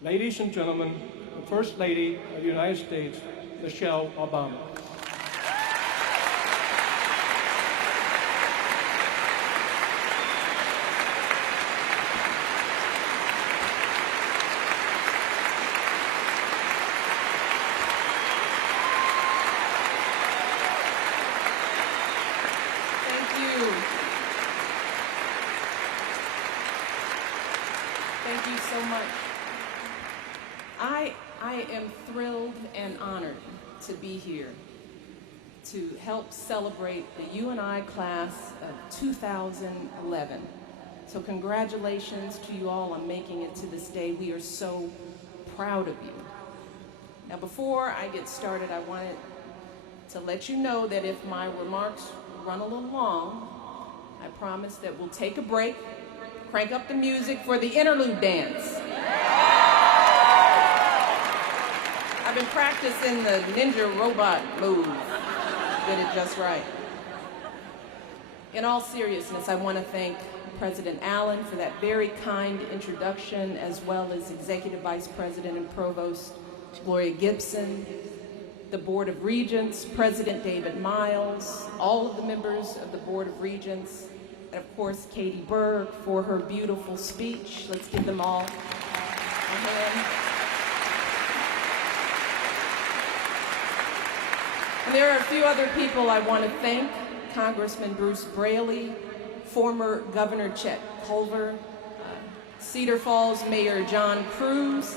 Ladies and gentlemen, the First Lady of the United States, Michelle Obama. Thank you so much. I am thrilled and honored to be here to help celebrate the UNI class of 2011. So congratulations to you all on making it to this day. We are so proud of you. Now before I get started, I wanted to let you know that if my remarks run a little long, I promise that we'll take a break, crank up the music for the interlude dance. I've been practicing the ninja robot move. Did it just right. In all seriousness, I want to thank President Allen for that very kind introduction, as well as Executive Vice President and Provost Gloria Gibson, the Board of Regents, President David Miles, all of the members of the Board of Regents, and of course Katie Berg for her beautiful speech. Let's give them all a hand. And there are a few other people I want to thank. Congressman Bruce Braley, former Governor Chet Culver, Cedar Falls Mayor John Cruz,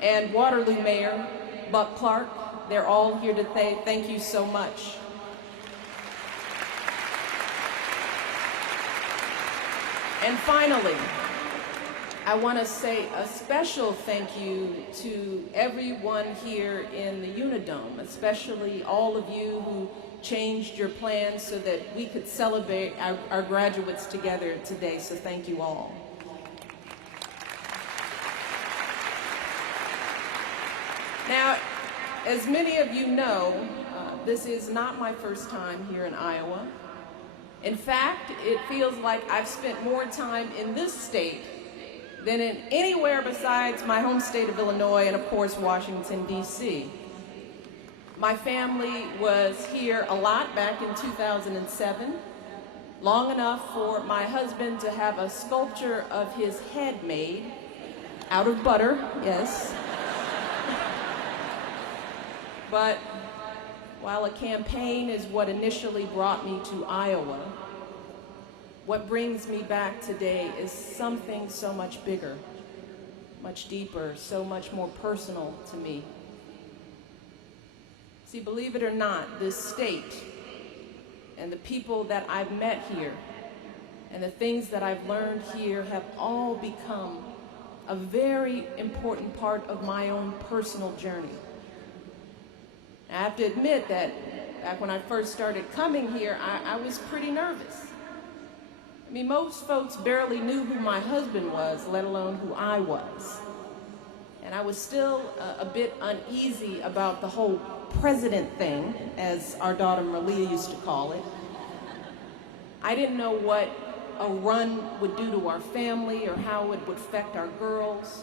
and Waterloo Mayor Buck Clark. They're all here to thank you so much. And finally, I want to say a special thank you to everyone here in the Unidome, especially all of you who changed your plans so that we could celebrate our graduates together today. So thank you all. Now, as many of you know, this is not my first time here in Iowa. In fact, it feels like I've spent more time in this state than in anywhere besides my home state of Illinois and, of course, Washington, D.C. My family was here a lot back in 2007, long enough for my husband to have a sculpture of his head made out of butter, yes. But while a campaign is what initially brought me to Iowa, what brings me back today is something so much bigger, much deeper, so much more personal to me. See, believe it or not, this state and the people that I've met here and the things that I've learned here have all become a very important part of my own personal journey. I have to admit that back when I first started coming here, I was pretty nervous. I mean, most folks barely knew who my husband was, let alone who I was. And I was still a bit uneasy about the whole president thing, as our daughter Malia used to call it. I didn't know what a run would do to our family or how it would affect our girls.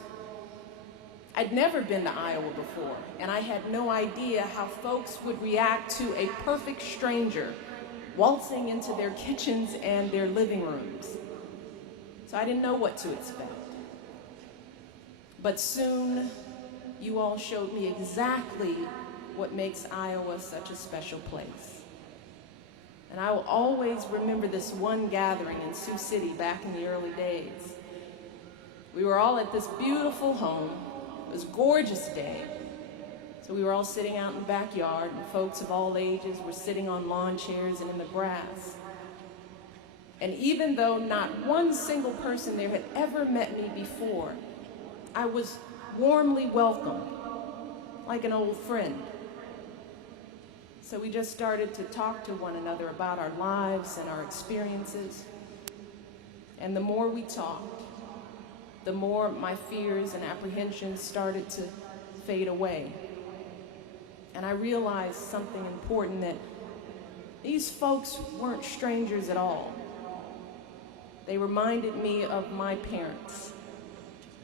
I'd never been to Iowa before, and I had no idea how folks would react to a perfect stranger waltzing into their kitchens and their living rooms. So I didn't know what to expect. But soon, you all showed me exactly what makes Iowa such a special place. And I will always remember this one gathering in Sioux City back in the early days. We were all at this beautiful home. It was a gorgeous day. So we were all sitting out in the backyard, and folks of all ages were sitting on lawn chairs and in the grass. And even though not one single person there had ever met me before, I was warmly welcomed, like an old friend. So we just started to talk to one another about our lives and our experiences. And the more we talked, the more my fears and apprehensions started to fade away. And I realized something important, that these folks weren't strangers at all. They reminded me of my parents,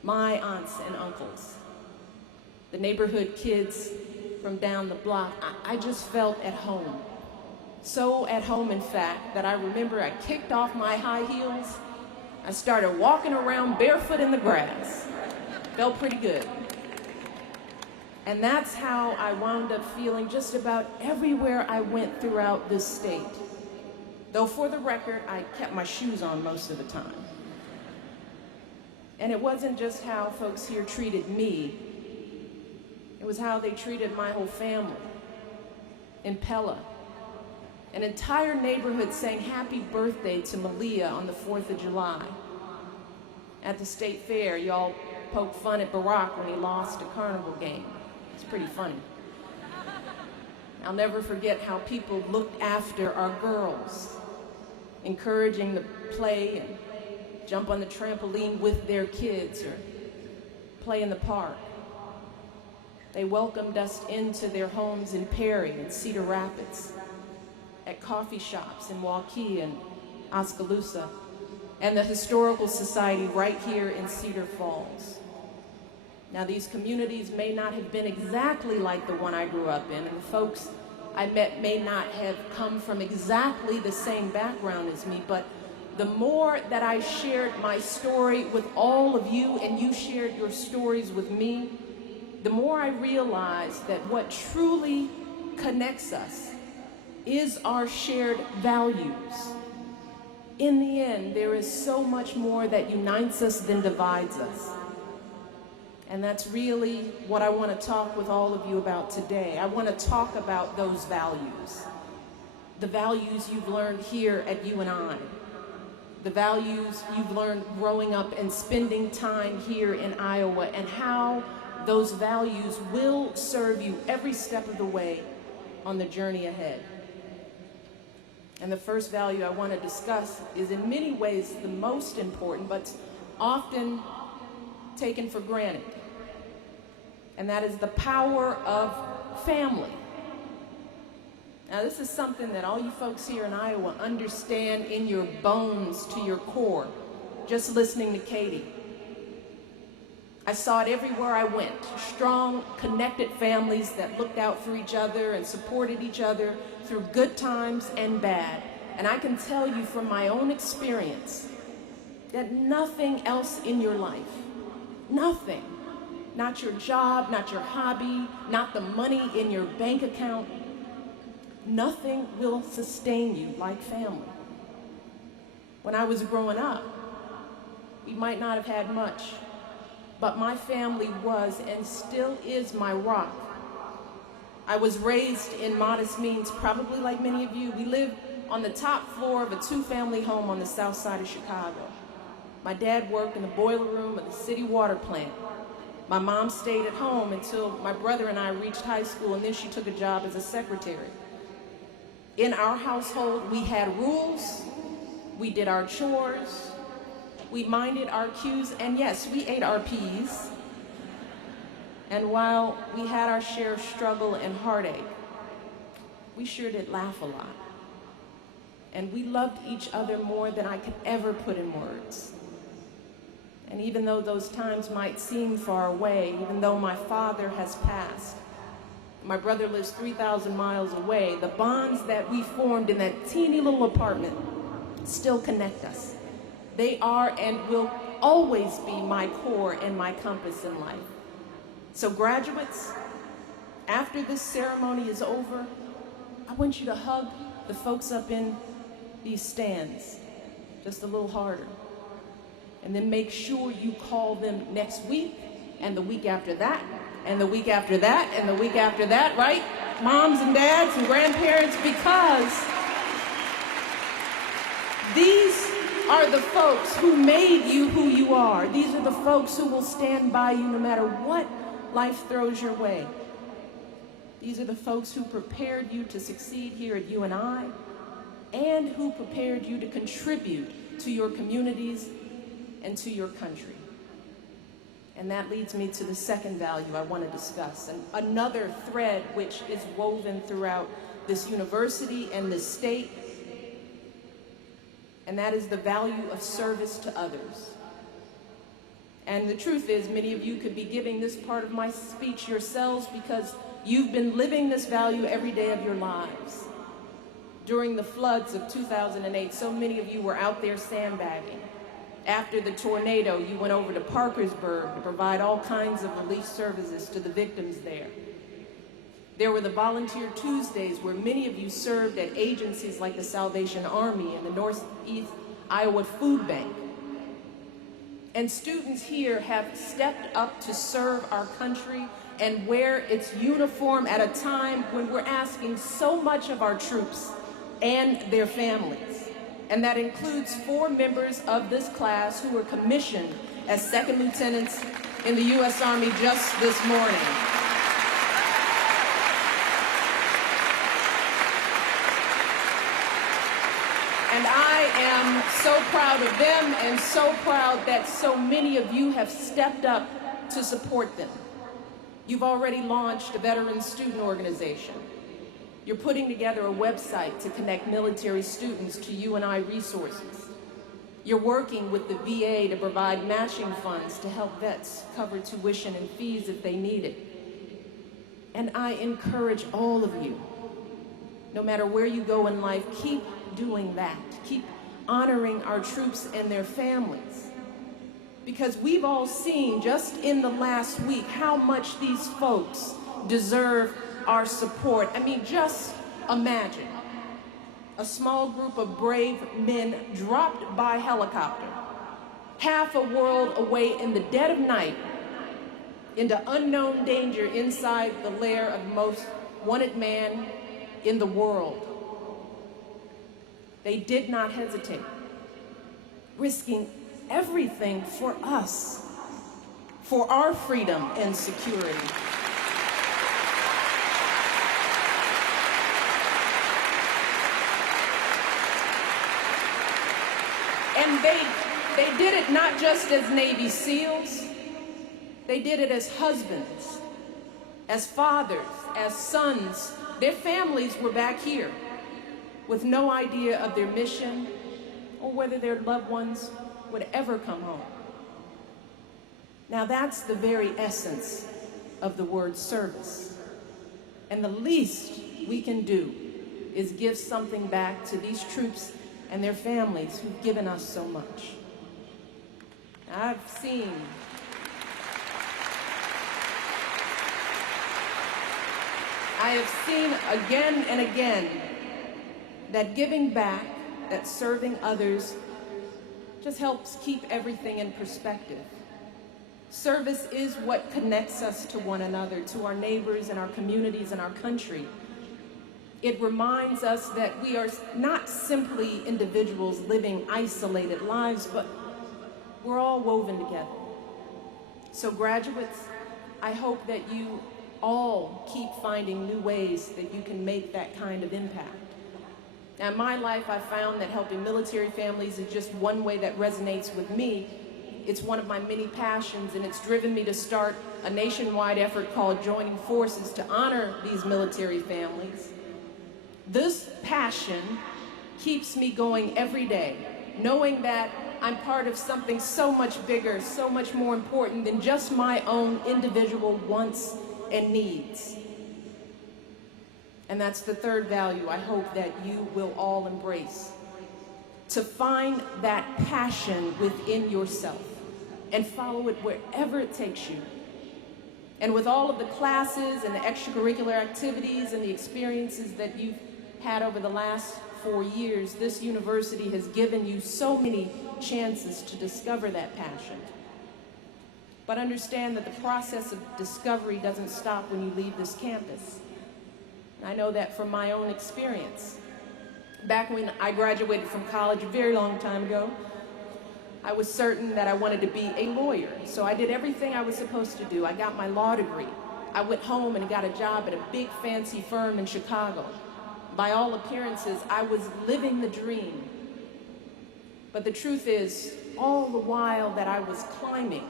my aunts and uncles, the neighborhood kids from down the block. I just felt at home. So at home, in fact, that I remember I kicked off my high heels. I started walking around barefoot in the grass. Felt pretty good. And that's how I wound up feeling just about everywhere I went throughout this state. Though for the record, I kept my shoes on most of the time. And it wasn't just how folks here treated me, it was how they treated my whole family. In Pella, an entire neighborhood sang happy birthday to Malia on the 4th of July. At the state fair, y'all poked fun at Barack when he lost a carnival game. It's pretty funny. I'll never forget how people looked after our girls, encouraging them to play and jump on the trampoline with their kids or play in the park. They welcomed us into their homes in Perry and Cedar Rapids, at coffee shops in Waukee and Oskaloosa, and the Historical Society right here in Cedar Falls. Now, these communities may not have been exactly like the one I grew up in, and the folks I met may not have come from exactly the same background as me, but the more that I shared my story with all of you and you shared your stories with me, the more I realized that what truly connects us is our shared values. In the end, there is so much more that unites us than divides us. And that's really what I want to talk with all of you about today. I want to talk about those values. The values you've learned here at UNI. The values you've learned growing up and spending time here in Iowa, and how those values will serve you every step of the way on the journey ahead. And the first value I want to discuss is in many ways the most important, but often taken for granted. And that is the power of family. Now, this is something that all you folks here in Iowa understand in your bones to your core, just listening to Katie. I saw it everywhere I went. Strong, connected families that looked out for each other and supported each other through good times and bad. And I can tell you from my own experience that nothing else in your life, nothing, not your job, not your hobby, not the money in your bank account, nothing will sustain you like family. When I was growing up, we might not have had much, but my family was and still is my rock. I was raised in modest means, probably like many of you. We lived on the top floor of a two-family home on the south side of Chicago. My dad worked in the boiler room of the city water plant. My mom stayed at home until my brother and I reached high school, and then she took a job as a secretary. In our household, we had rules, we did our chores, we minded our cues, and yes, we ate our peas. And while we had our share of struggle and heartache, we sure did laugh a lot. And we loved each other more than I could ever put in words. And even though those times might seem far away, even though my father has passed, my brother lives 3,000 miles away, the bonds that we formed in that teeny little apartment still connect us. They are and will always be my core and my compass in life. So graduates, after this ceremony is over, I want you to hug the folks up in these stands just a little harder. And then make sure you call them next week, and the week after that, and the week after that, and the week after that, right? Moms and dads and grandparents, because these are the folks who made you who you are. These are the folks who will stand by you no matter what life throws your way. These are the folks who prepared you to succeed here at UNI, and who prepared you to contribute to your communities and to your country. And that leads me to the second value I want to discuss, and another thread which is woven throughout this university and this state, and that is the value of service to others. And the truth is, many of you could be giving this part of my speech yourselves because you've been living this value every day of your lives. During the floods of 2008, so many of you were out there sandbagging. After the tornado, you went over to Parkersburg to provide all kinds of relief services to the victims there. There were the Volunteer Tuesdays where many of you served at agencies like the Salvation Army and the Northeast Iowa Food Bank. And students here have stepped up to serve our country and wear its uniform at a time when we're asking so much of our troops and their families. And that includes 4 members of this class who were commissioned as second lieutenants in the U.S. Army just this morning. And I am so proud of them and so proud that so many of you have stepped up to support them. You've already launched a veteran student organization. You're putting together a website to connect military students to UNI resources. You're working with the VA to provide matching funds to help vets cover tuition and fees if they need it. And I encourage all of you, no matter where you go in life, keep doing that. Keep honoring our troops and their families. Because we've all seen just in the last week how much these folks deserve our support. I mean, just imagine a small group of brave men dropped by helicopter, half a world away in the dead of night, into unknown danger inside the lair of the most wanted man in the world. They did not hesitate, risking everything for us, for our freedom and security. And they did it not just as Navy SEALs, they did it as husbands, as fathers, as sons. Their families were back here with no idea of their mission or whether their loved ones would ever come home. Now that's the very essence of the word service. And the least we can do is give something back to these troops and their families who've given us so much. Now, I've seen again and again that giving back, that serving others, just helps keep everything in perspective. Service is what connects us to one another, to our neighbors and our communities and our country. It reminds us that we are not simply individuals living isolated lives, but we're all woven together. So graduates, I hope that you all keep finding new ways that you can make that kind of impact. Now, in my life, I found that helping military families is just one way that resonates with me. It's one of my many passions, and it's driven me to start a nationwide effort called Joining Forces to honor these military families. This passion keeps me going every day, knowing that I'm part of something so much bigger, so much more important than just my own individual wants and needs. And that's the third value I hope that you will all embrace. To find that passion within yourself and follow it wherever it takes you. And with all of the classes and the extracurricular activities and the experiences that you've had over the last 4 years, this university has given you so many chances to discover that passion. But understand that the process of discovery doesn't stop when you leave this campus. I know that from my own experience. Back when I graduated from college a very long time ago, I was certain that I wanted to be a lawyer. So I did everything I was supposed to do. I got my law degree. I went home and got a job at a big fancy firm in Chicago. By all appearances, I was living the dream. But the truth is, all the while that I was climbing,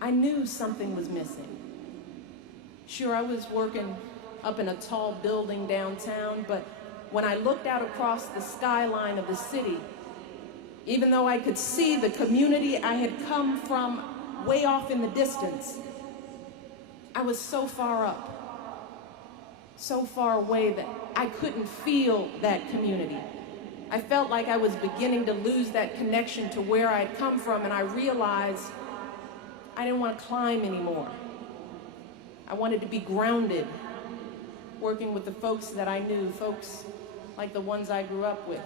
I knew something was missing. Sure, I was working up in a tall building downtown, but when I looked out across the skyline of the city, Even though I could see the community I had come from way off in the distance, I was so far up, so far away that I couldn't feel that community. I felt like I was beginning to lose that connection to where I'd come from, and I realized I didn't want to climb anymore. I wanted to be grounded, working with the folks that I knew, folks like the ones I grew up with.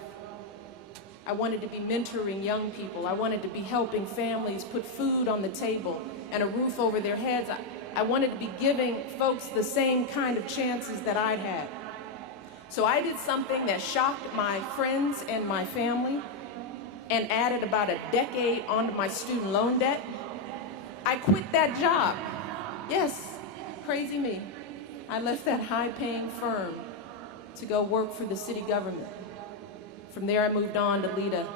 I wanted to be mentoring young people. I wanted to be helping families put food on the table and a roof over their heads. I wanted to be giving folks the same kind of chances that I'd had. So I did something that shocked my friends and my family and added about a decade onto my student loan debt. I quit that job. Yes, crazy me. I left that high-paying firm to go work for the city government. From there, I moved on to lead a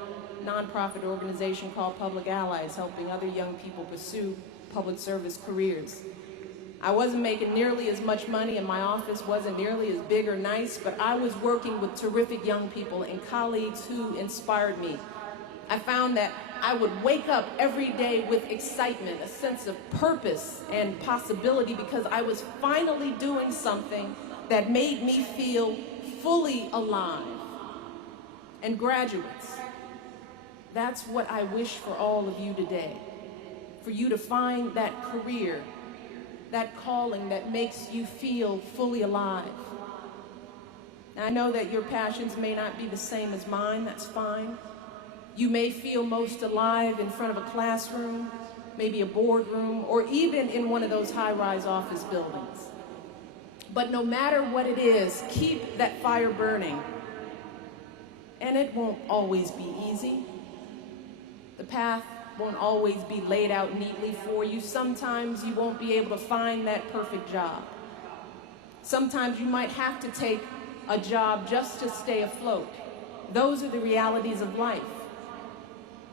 nonprofit organization called Public Allies, helping other young people pursue public service careers. I wasn't making nearly as much money, and my office wasn't nearly as big or nice, but I was working with terrific young people and colleagues who inspired me. I found that I would wake up every day with excitement, a sense of purpose and possibility, because I was finally doing something that made me feel fully alive. And graduates, that's what I wish for all of you today, for you to find that career, that calling that makes you feel fully alive. Now, I know that your passions may not be the same as mine, that's fine. You may feel most alive in front of a classroom, maybe a boardroom, or even in one of those high-rise office buildings. But no matter what it is, keep that fire burning. And it won't always be easy. The path won't always be laid out neatly for you. Sometimes you won't be able to find that perfect job. Sometimes you might have to take a job just to stay afloat. Those are the realities of life.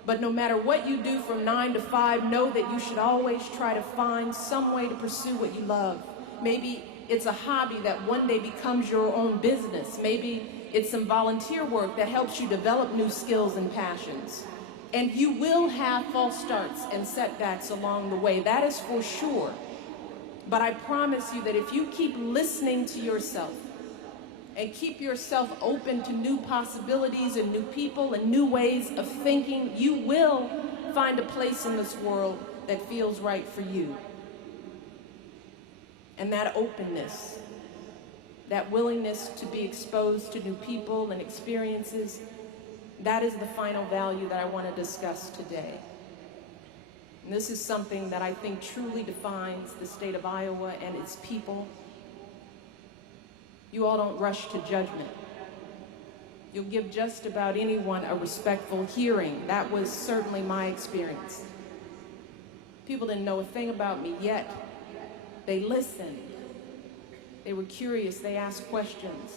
But no matter what you do from 9 to 5, know that you should always try to find some way to pursue what you love. Maybe it's a hobby that one day becomes your own business. Maybe it's some volunteer work that helps you develop new skills and passions. And you will have false starts and setbacks along the way, that is for sure. But I promise you that if you keep listening to yourself and keep yourself open to new possibilities and new people and new ways of thinking, you will find a place in this world that feels right for you. And that openness, that willingness to be exposed to new people and experiences, that is the final value that I want to discuss today. And this is something that I think truly defines the state of Iowa and its people. You all don't rush to judgment. You'll give just about anyone a respectful hearing. That was certainly my experience. People didn't know a thing about me yet. They listened. They were curious. They asked questions.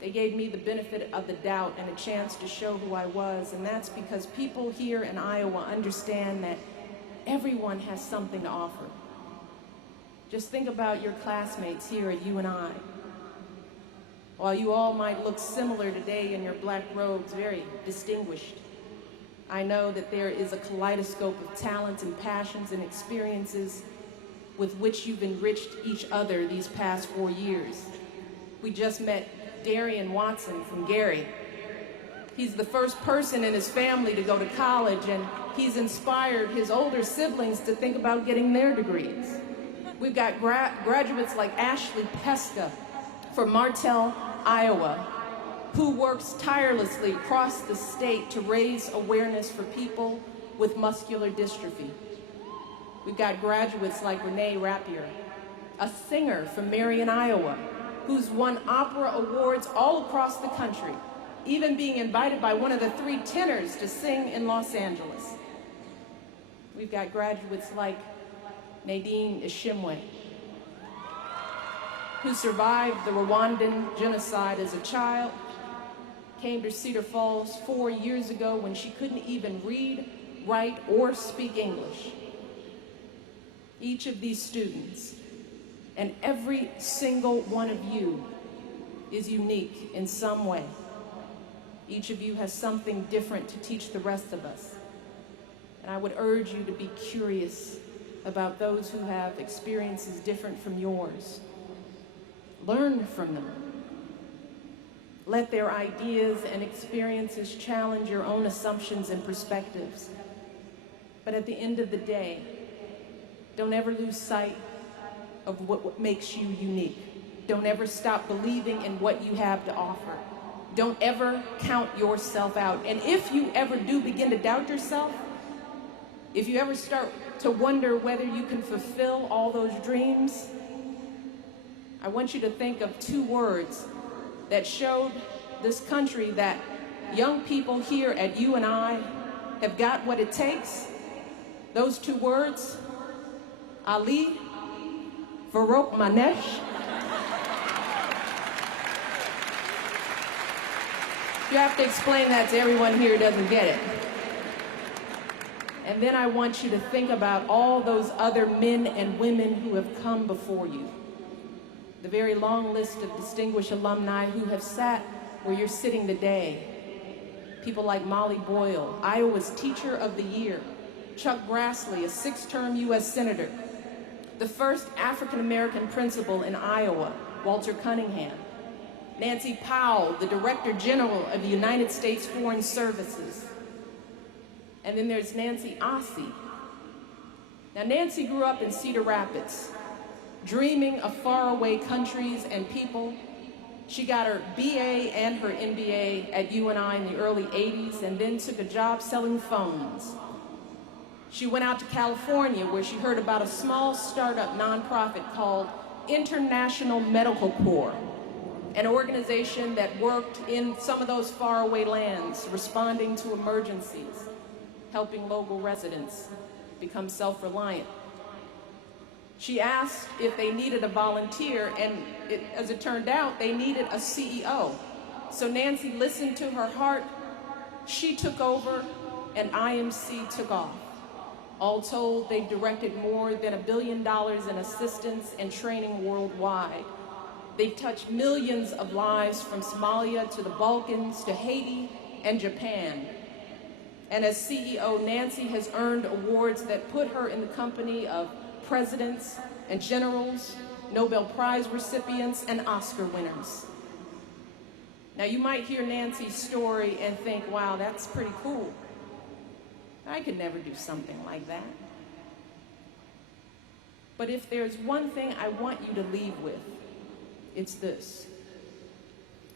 They gave me the benefit of the doubt and a chance to show who I was, and that's because people here in Iowa understand that everyone has something to offer. Just think about your classmates here at UNI. While you all might look similar today in your black robes, very distinguished, I know that there is a kaleidoscope of talents and passions and experiences with which you've enriched each other these past 4 years. We just met Darian Watson from Gary. He's the first person in his family to go to college, and he's inspired his older siblings to think about getting their degrees. We've got graduates like Ashley Pesca from Martell, Iowa, who works tirelessly across the state to raise awareness for people with muscular dystrophy. We've got graduates like Renee Rapier, a singer from Marion, Iowa, who's won opera awards all across the country, even being invited by one of the 3 tenors to sing in Los Angeles. We've got graduates like Nadine Ishimwe, who survived the Rwandan genocide as a child, came to Cedar Falls 4 years ago when she couldn't even read, write, or speak English. Each of these students, and every single one of you, is unique in some way. Each of you has something different to teach the rest of us. And I would urge you to be curious about those who have experiences different from yours. Learn from them. Let their ideas and experiences challenge your own assumptions and perspectives. But at the end of the day, don't ever lose sight of what makes you unique. Don't ever stop believing in what you have to offer. Don't ever count yourself out. And if you ever do begin to doubt yourself, if you ever start to wonder whether you can fulfill all those dreams, I want you to think of 2 words that showed this country that young people here at UNI have got what it takes. Those 2 words, Ali Farouk Manesh. You have to explain that to everyone here who doesn't get it. And then I want you to think about all those other men and women who have come before you. The very long list of distinguished alumni who have sat where you're sitting today. People like Molly Boyle, Iowa's Teacher of the Year, Chuck Grassley, a 6-term U.S. Senator, the first African-American principal in Iowa, Walter Cunningham, Nancy Powell, the Director General of the United States Foreign Services. And then there's Nancy Ossie. Now, Nancy grew up in Cedar Rapids, dreaming of faraway countries and people. She got her BA and her MBA at UNI in the early 80s and then took a job selling phones. She went out to California where she heard about a small startup nonprofit called International Medical Corps, an organization that worked in some of those faraway lands, responding to emergencies, helping local residents become self-reliant. She asked if they needed a volunteer, and as it turned out, they needed a CEO. So Nancy listened to her heart, she took over, and IMC took off. All told, they've directed more than $1 billion in assistance and training worldwide. They've touched millions of lives from Somalia to the Balkans to Haiti and Japan. And as CEO, Nancy has earned awards that put her in the company of presidents and generals, Nobel Prize recipients, and Oscar winners. Now, you might hear Nancy's story and think, wow, that's pretty cool. I could never do something like that. But if there's one thing I want you to leave with, it's this.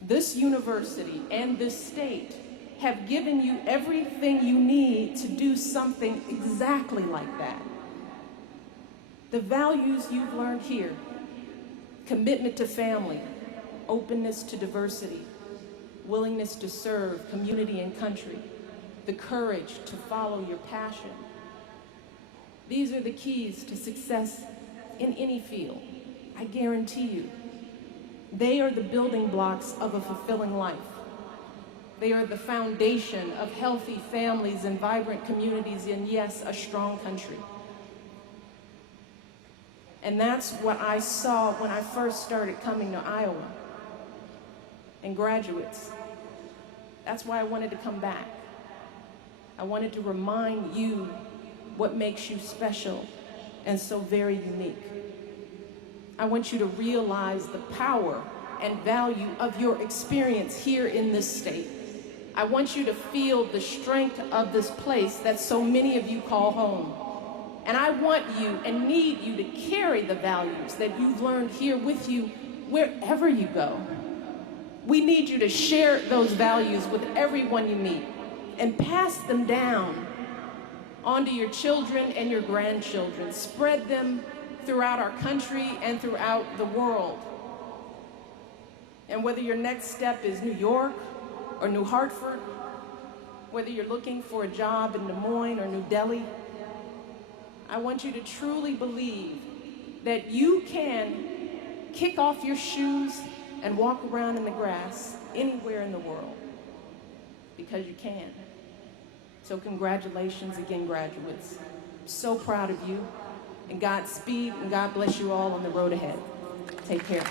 This university and this state have given you everything you need to do something exactly like that. The values you've learned here, commitment to family, openness to diversity, willingness to serve community and country, the courage to follow your passion. These are the keys to success in any field, I guarantee you. They are the building blocks of a fulfilling life. They are the foundation of healthy families and vibrant communities, and yes, a strong country. And that's what I saw when I first started coming to Iowa. And graduates, that's why I wanted to come back. I wanted to remind you what makes you special and so very unique. I want you to realize the power and value of your experience here in this state. I want you to feel the strength of this place that so many of you call home. And I want you and need you to carry the values that you've learned here with you wherever you go. We need you to share those values with everyone you meet and pass them down onto your children and your grandchildren. Spread them throughout our country and throughout the world. And whether your next step is New York or New Hartford, whether you're looking for a job in Des Moines or New Delhi, I want you to truly believe that you can kick off your shoes and walk around in the grass anywhere in the world, because you can. So congratulations again, graduates. I'm so proud of you, and Godspeed, and God bless you all on the road ahead. Take care.